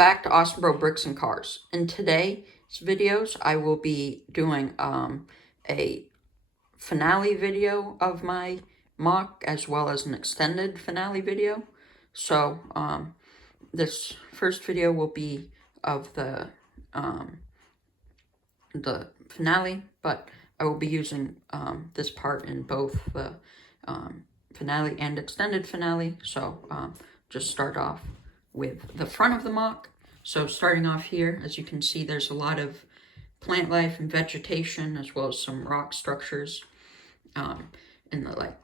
back to Awesome Bro Bricks and Cars. In today's videos, I will be doing a finale video of my mock as well as an extended finale video. So this first video will be of the finale, but I will be using this part in both the finale and extended finale. So just start off with the front of the mock. So starting off here, as you can see, there's a lot of plant life and vegetation, as well as some rock structures in the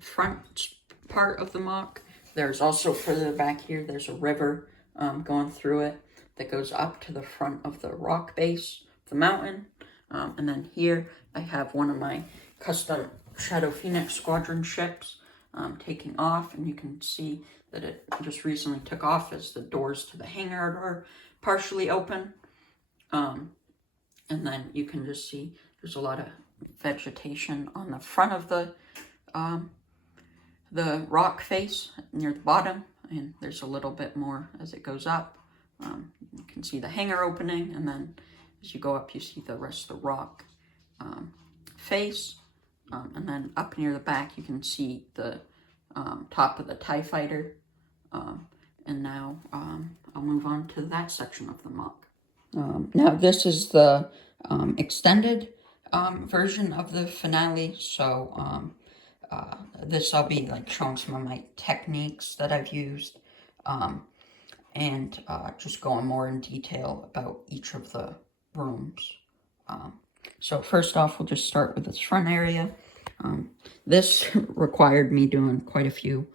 front part of the mock. There's also further back here, there's a river going through it that goes up to the front of the rock base of the mountain. And then here I have one of my custom Shadow Phoenix Squadron ships taking off, and you can see that it just recently took off as the doors to the hangar are partially open. And then you can just see there's a lot of vegetation on the front of the rock face near the bottom, and there's a little bit more as it goes up. You can see the hangar opening, and then as you go up you see the rest of the rock face. And then up near the back you can see the top of the TIE fighter. And now I'll move on to that section of the mock. Now this is the extended version of the finale. So this I'll be showing some of my techniques that I've used, and just going more in detail about each of the rooms. So first off, we'll just start with this front area. This required me doing quite a few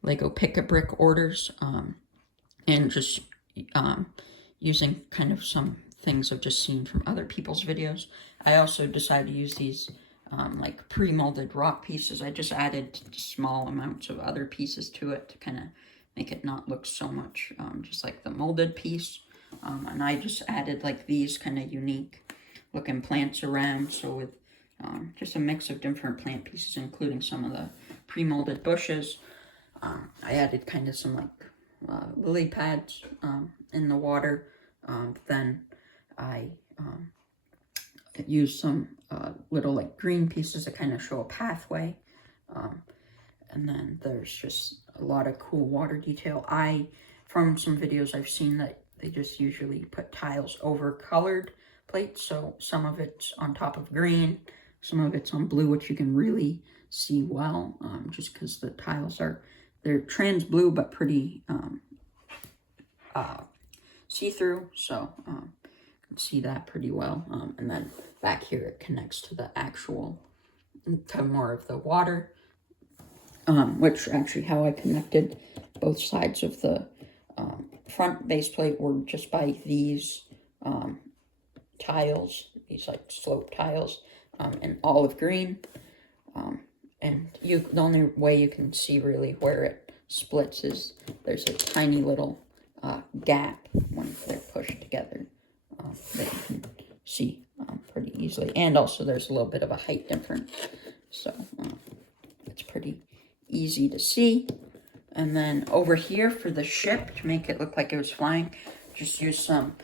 Lego Pick-a-Brick orders, and just using kind of some things I've just seen from other people's videos. I also decided to use these pre-molded rock pieces. I just added small amounts of other pieces to it to kind of make it not look so much just like the molded piece. And I just added these kind of unique looking plants around, so with just a mix of different plant pieces, including some of the pre-molded bushes. I added kind of some lily pads in the water. Then I used some little green pieces to kind of show a pathway. And then there's just a lot of cool water detail. From some videos I've seen that they just usually put tiles over colored plates, so some of it's on top of green, some of it's on blue, which you can really see well, just because the tiles they're trans blue but pretty see-through, so you can see that pretty well. And then back here it connects to the to more of the water, which actually how I connected both sides of the front base plate were just by these tiles, these slope tiles, in olive green. And the only way you can see really where it splits is there's a tiny little gap when they're pushed together that you can see pretty easily. And also there's a little bit of a height difference, so it's pretty easy to see. And then over here for the ship, to make it look like it was flying, just use some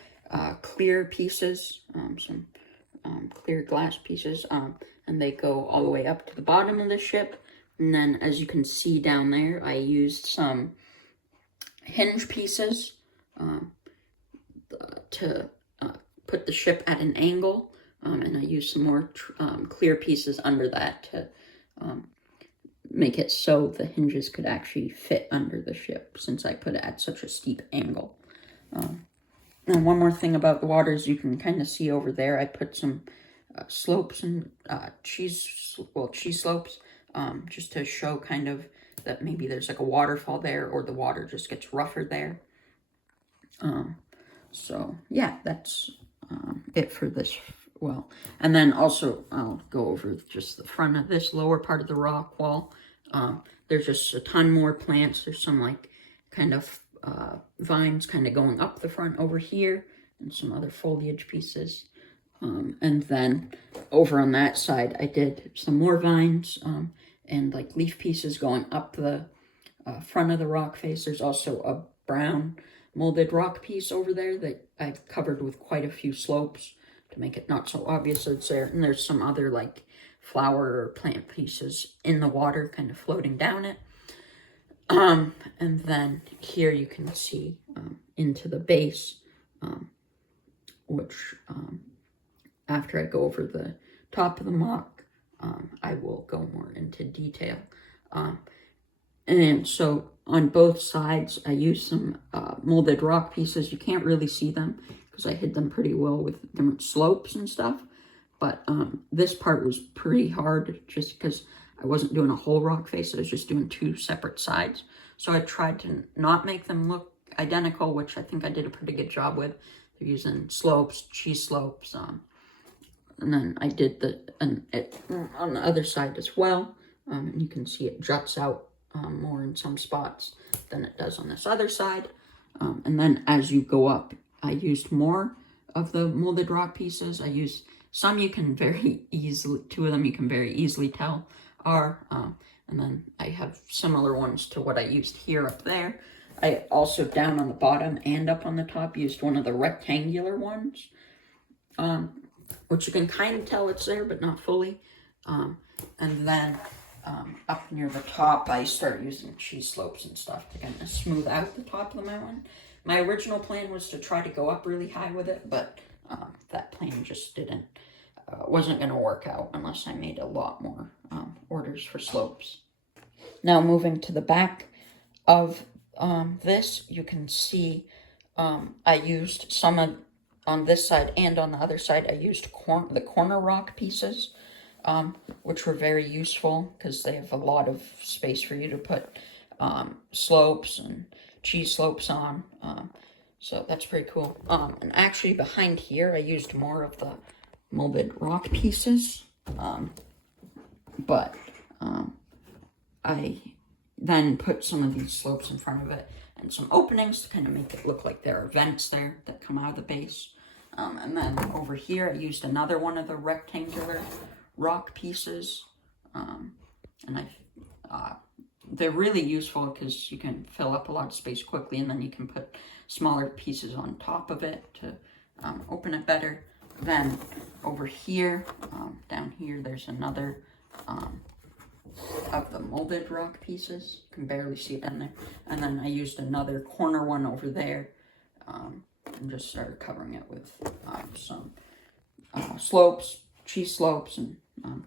clear pieces, some clear glass pieces, and they go all the way up to the bottom of the ship. And then as you can see down there, I used some hinge pieces to put the ship at an angle, and I used some more clear pieces under that to make it so the hinges could actually fit under the ship, since I put it at such a steep angle. And one more thing about the water is you can kind of see over there, I put some slopes and cheese slopes, just to show kind of that maybe there's a waterfall there, or the water just gets rougher there. So yeah, that's it for this. Well, and then also I'll go over just the front of this lower part of the rock wall. There's just a ton more plants. There's some kind of vines kind of going up the front over here, and some other foliage pieces. And then over on that side, I did some more vines and leaf pieces going up the front of the rock face. There's also a brown molded rock piece over there that I've covered with quite a few slopes to make it not so obvious it's there. And there's some other like flower or plant pieces in the water kind of floating down it. And then here you can see into the base, which after I go over the top of the mock, I will go more into detail. And so on both sides, I used some molded rock pieces. You can't really see them because I hid them pretty well with different slopes and stuff. But this part was pretty hard just because I wasn't doing a whole rock face. I was just doing two separate sides. So I tried to not make them look identical, which I think I did a pretty good job with. They're using slopes, cheese slopes. And then I did on the other side as well. And you can see it juts out more in some spots than it does on this other side. And then as you go up, I used more of the molded rock pieces. I used some you can very easily, two of them you can very easily tell are, and then I have similar ones to what I used here up there. I also, down on the bottom and up on the top, used one of the rectangular ones, which you can kind of tell it's there, but not fully. And then up near the top, I start using cheese slopes and stuff to kind of smooth out the top of the mountain. My original plan was to try to go up really high with it, but that plan just wasn't going to work out unless I made a lot more orders for slopes. Now moving to the back of this, you can see I used some on this side and on the other side, I used the corner rock pieces, which were very useful because they have a lot of space for you to put slopes and cheese slopes on. So that's pretty cool. And actually behind here, I used more of the molded rock pieces, but I then put some of these slopes in front of it and some openings to kind of make it look like there are vents there that come out of the base. And then over here, I used another one of the rectangular rock pieces, and they're really useful because you can fill up a lot of space quickly, and then you can put smaller pieces on top of it to open it better. Then over here, down here, there's another of the molded rock pieces. You can barely see it down there. And then I used another corner one over there and just started covering it with some slopes, cheese slopes, and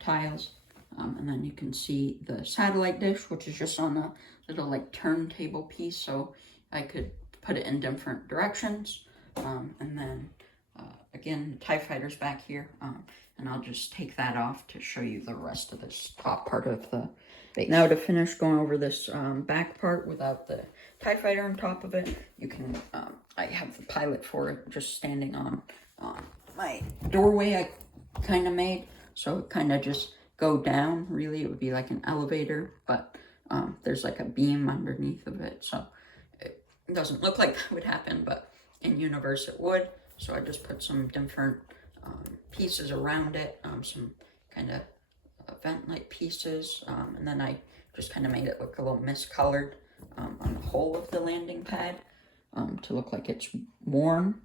tiles. And then you can see the satellite dish, which is just on a little like turntable piece, so I could put it in different directions. And then again, the TIE fighter's back here, and I'll just take that off to show you the rest of this top part of the base. Now to finish going over this back part without the TIE fighter on top of it, you can, I have the pilot for it just standing on my doorway I kind of made, so it kind of just go down. Really, it would be like an elevator, but there's like a beam underneath of it, so it doesn't look like that would happen, but in universe it would. So I just put some different pieces around it, some kind of vent-like pieces, and then I just kind of made it look a little miscolored on the whole of the landing pad to look like it's worn,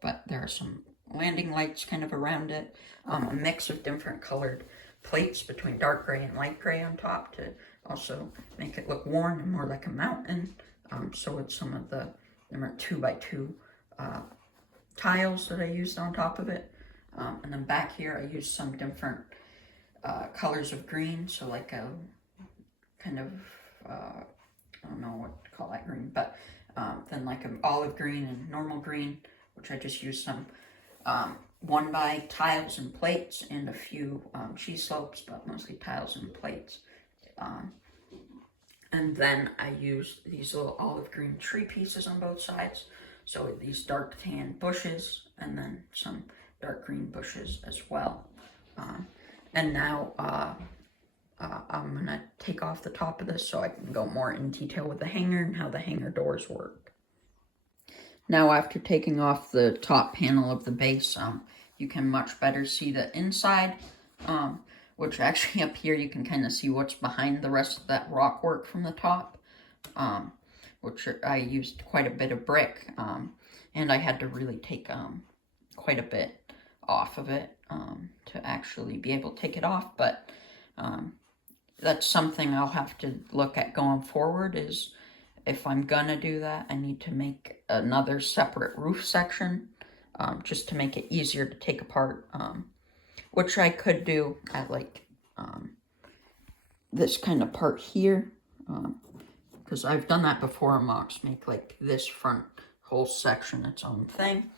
but there are some landing lights kind of around it, a mix of different colored plates between dark gray and light gray on top to also make it look worn and more like a mountain. So with some of the different 2x2 tiles that I used on top of it. And then back here, I used some different colors of green. So like a kind of, I don't know what to call that green, but then like an olive green and normal green, which I just used some 1x tiles and plates and a few cheese slopes, but mostly tiles and plates. And then I used these little olive green tree pieces on both sides. So these dark tan bushes and then some dark green bushes as well. And now I'm gonna take off the top of this so I can go more in detail with the hanger and how the hanger doors work. Now after taking off the top panel of the base, you can much better see the inside, which actually up here you can kind of see what's behind the rest of that rock work from the top. which I used quite a bit of brick, and I had to really take quite a bit off of it to actually be able to take it off, but that's something I'll have to look at going forward. Is if I'm gonna do that, I need to make another separate roof section, just to make it easier to take apart, which I could do at like this kind of part here, because I've done that before in mocks, make like this front whole section its own thing,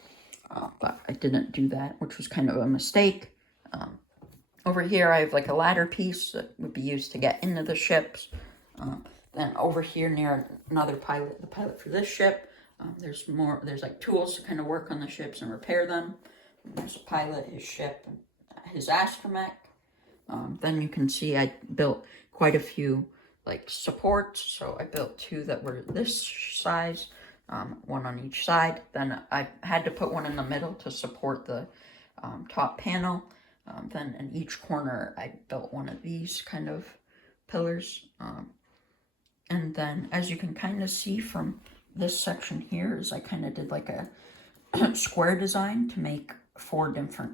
but I didn't do that, which was kind of a mistake. Over here I have like a ladder piece that would be used to get into the ships. Then over here near another pilot, the pilot for this ship, there's like tools to kind of work on the ships and repair them. And there's a pilot, his ship, and his astromech. Then you can see I built quite a few like supports. So I built 2 that were this size, 1 on each side. Then I had to put one in the middle to support the top panel. Then in each corner I built one of these kind of pillars. And then, as you can kind of see from this section here, is I kind of did like a square design to make 4 different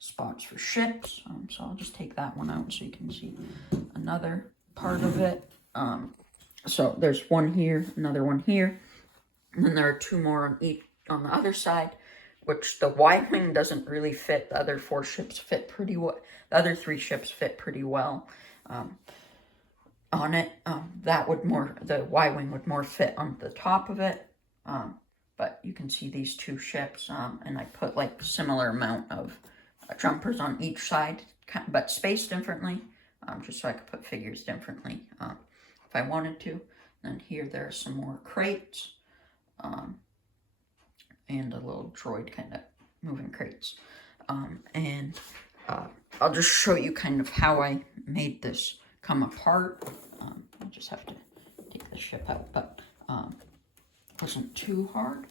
spots for ships. So I'll just take that one out so you can see another part of it. So there's one here, another one here, and then there are 2 more on the other side, which the Y-wing doesn't really fit. The other 4 ships fit pretty well. The other 3 ships fit pretty well. On it, the Y-wing would more fit on the top of it, but you can see these 2 ships, and I put like similar amount of jumpers on each side, but spaced differently, just so I could put figures differently if I wanted to. And here there are some more crates, and a little droid kind of moving crates, and I'll just show you kind of how I made this come apart. I just have to take the ship out, but it wasn't too hard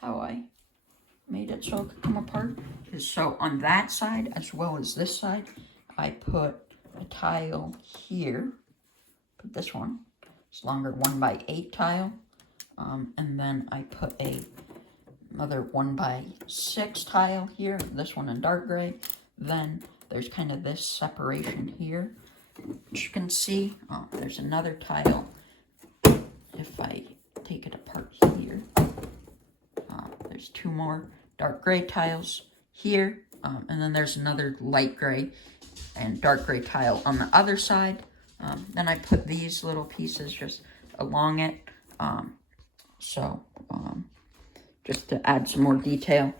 how I made it so it could come apart. So on that side, as well as this side, I put a tile here, put this one, it's longer 1x8 tile, and then I put another 1x6 tile here, this one in dark gray. Then there's kind of this separation here, which you can see. There's another tile. If I take it apart here, there's 2 more dark gray tiles here, and then there's another light gray and dark gray tile on the other side. Then I put these little pieces just along it, just to add some more detail.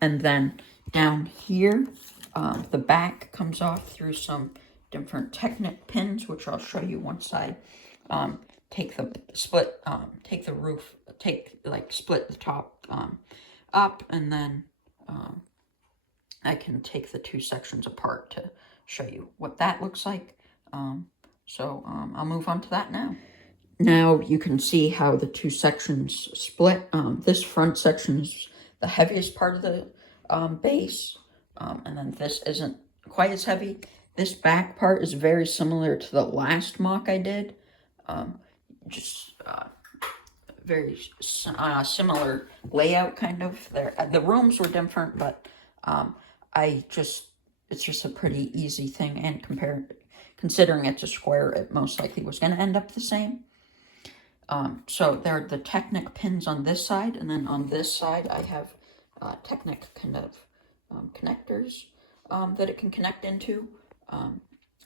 And then down here, the back comes off through some different Technic pins, which I'll show you once I split the top up, and then I can take the 2 sections apart to show you what that looks like. I'll move on to that now. Now you can see how the 2 sections split. This front section is the heaviest part of the base, and then this isn't quite as heavy. This back part is very similar to the last mock I did, very similar layout kind of. The rooms were different, but it's just a pretty easy thing, and considering it's a square, it most likely was going to end up the same. So there are the Technic pins on this side, and then on this side I have Technic kind of connectors that it can connect into.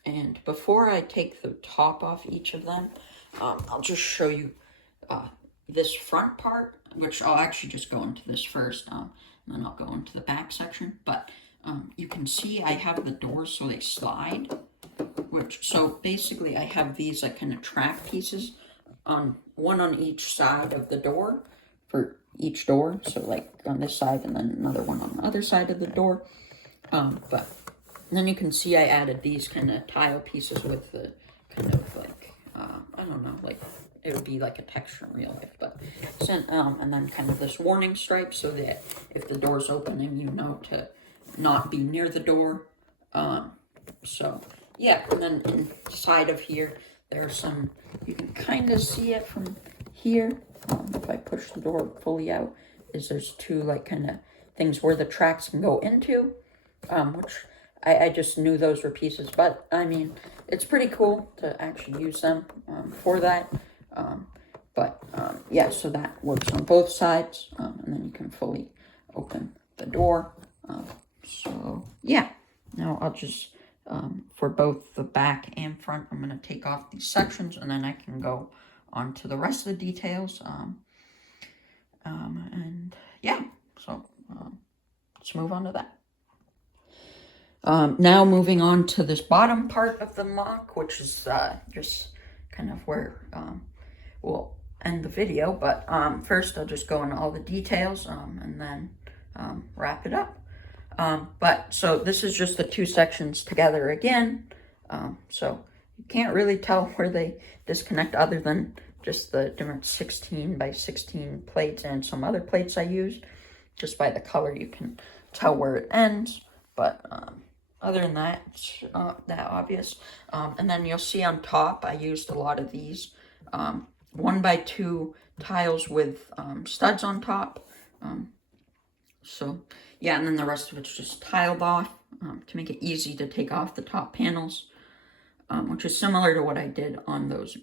And before I take the top off each of them, I'll just show you this front part, which I'll actually just go into this first, and then I'll go into the back section. But you can see I have the doors so they slide, so basically I have these like kind of track pieces, one on each side of the door for each door, so like on this side and then another one on the other side of the door. But then you can see I added these kind of tile pieces with the kind of like, I don't know, like it would be like a texture in real life, but and then kind of this warning stripe so that if the door's opening, you know to not be near the door. So yeah, and then inside of here, there's some, you can kind of see it from here, if I push the door fully out, is there's two like kind of things where the tracks can go into, which I just knew those were pieces, but I mean, it's pretty cool to actually use them for that. Yeah, so that works on both sides, and then you can fully open the door. So yeah, now I'll just, for both the back and front, I'm going to take off these sections, and then I can go on to the rest of the details. And yeah, so let's move on to that. Now moving on to this bottom part of the mock, which is just kind of where we'll end the video. But first I'll just go into all the details and then wrap it up. So this is just the two sections together again. So you can't really tell where they disconnect other than just the different 16 by 16 plates and some other plates I used. Just by the color you can tell where it ends. But other than that, it's that obvious. And then you'll see on top, I used a lot of these 1x2 tiles with studs on top. So yeah, and then the rest of it's just tiled off to make it easy to take off the top panels, which is similar to what I did on those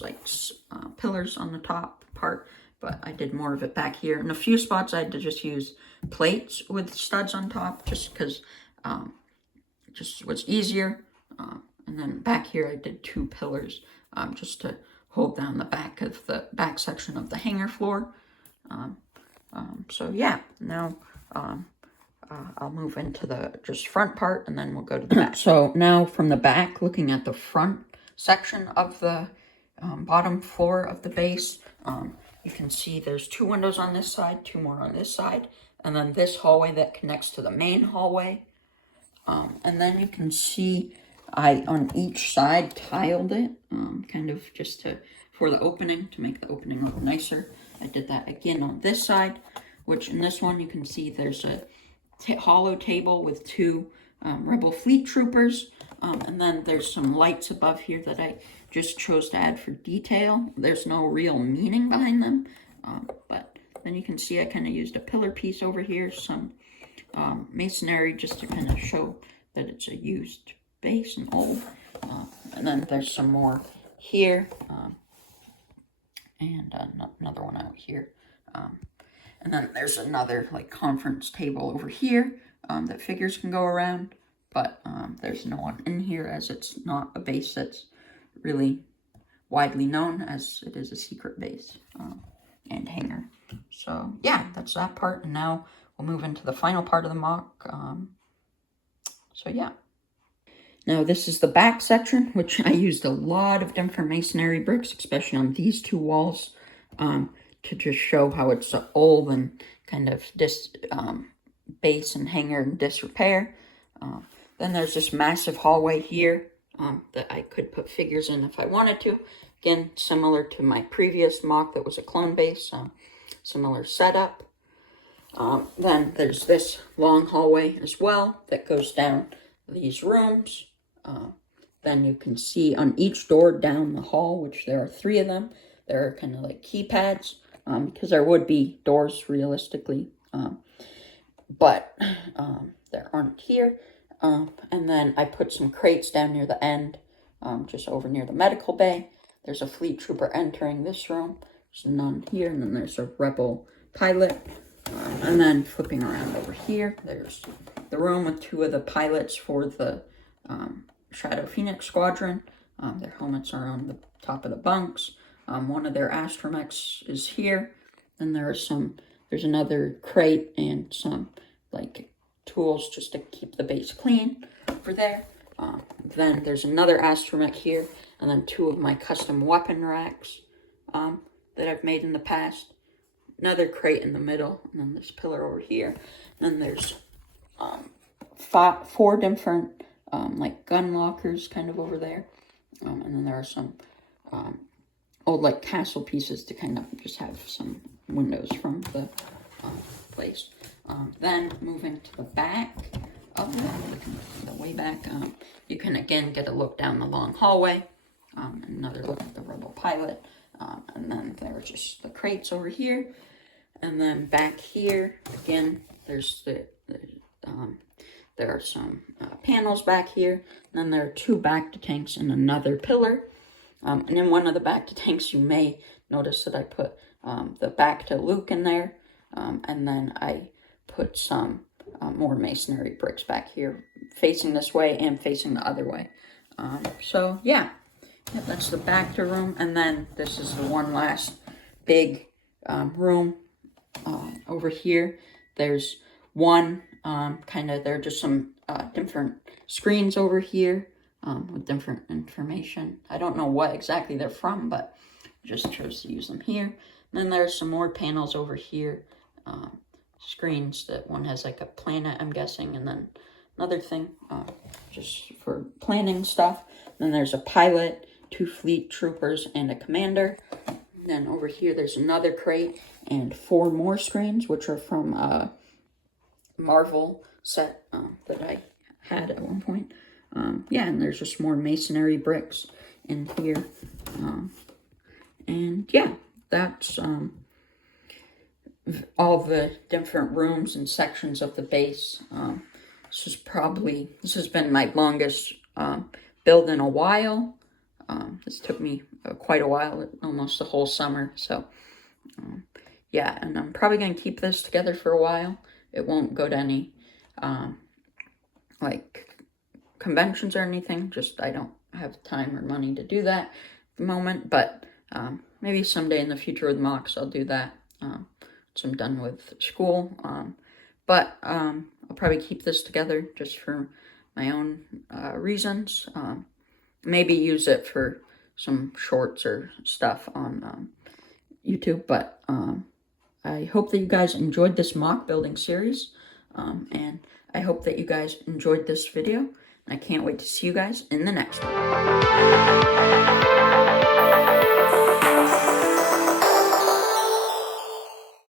like pillars on the top part, but I did more of it back here. In a few spots I had to just use plates with studs on top just because it just was easier. And then back here I did two pillars just to hold down the back section of the hanger floor. So yeah, now I'll move into the just front part, and then we'll go to the back. So now from the back, looking at the front section of the bottom floor of the base, you can see there's two windows on this side, two more on this side, and then this hallway that connects to the main hallway. And then you can see I, on each side, tiled it, kind of just for the opening, to make the opening look nicer. I did that again on this side, which in this one you can see there's a hollow table with two Rebel Fleet Troopers, and then there's some lights above here that I just chose to add for detail. There's no real meaning behind them, but then you can see I kind of used a pillar piece over here, some masonry, just to kind of show that it's a used base and old. And then there's some more here, and another one out here. And then there's another like conference table over here that figures can go around, but there's no one in here as it's not a base that's really widely known, as it is a secret base and hangar. So yeah, that's that part, and now we'll move into the final part of the mock. So yeah. Now this is the back section, which I used a lot of different masonry bricks, especially on these two walls, to just show how it's old and kind of base and hangar in disrepair. Then there's this massive hallway here that I could put figures in if I wanted to. Again, similar to my previous mock that was a clone base, similar setup. Then there's this long hallway as well that goes down these rooms. Then you can see on each door down the hall, which there are 3 of them, there are kind of like keypads, because there would be doors realistically, but there aren't here. And then I put some crates down near the end, just over near the medical bay. There's a fleet trooper entering this room. There's none here, and then there's a Rebel pilot. And then flipping around over here, there's the room with 2 of the pilots for the Shadow Phoenix Squadron. Their helmets are on the top of the bunks. One of their astromechs is here. Then there's another crate and some like tools just to keep the base clean for there. Then there's another astromech here, and then 2 of my custom weapon racks that I've made in the past. Another crate in the middle, and then this pillar over here. And then there's 4 different like gun lockers kind of over there. And then there are some old like castle pieces to kind of just have some windows from the place. Then moving to the back of the way back, you can again get a look down the long hallway. Another look at the Rebel pilot. And then there are just the crates over here. And then back here, again, there's there are some panels back here. And then there are 2 Bacta tanks and another pillar. And in one of the Bacta tanks, you may notice that I put the Bacta Luke in there. And then I put some more masonry bricks back here, facing this way and facing the other way. So yeah, that's the Bacta room. And then this is the one last big room over here. There's one there are just some different screens over here with different information. I don't know what exactly they're from, but I just chose to use them here. And then there's some more panels over here, screens that one has like a planet, I'm guessing, and then another thing just for planning stuff. And then there's a pilot, 2 fleet troopers, and a commander. And then over here there's another crate and 4 more screens, which are from Marvel set that I had at one point. Yeah, and there's just more masonry bricks in here. And yeah, that's all the different rooms and sections of the base. This has been my longest build in a while. This took me quite a while, almost the whole summer. So yeah, and I'm probably going to keep this together for a while. It won't go to any like conventions or anything. Just I don't have time or money to do that at the moment. But maybe someday in the future with MOCs I'll do that. Once I'm done with school. But I'll probably keep this together just for my own reasons. Maybe use it for some shorts or stuff on YouTube. But I hope that you guys enjoyed this MOC building series. And I hope that you guys enjoyed this video. I can't wait to see you guys in the next one.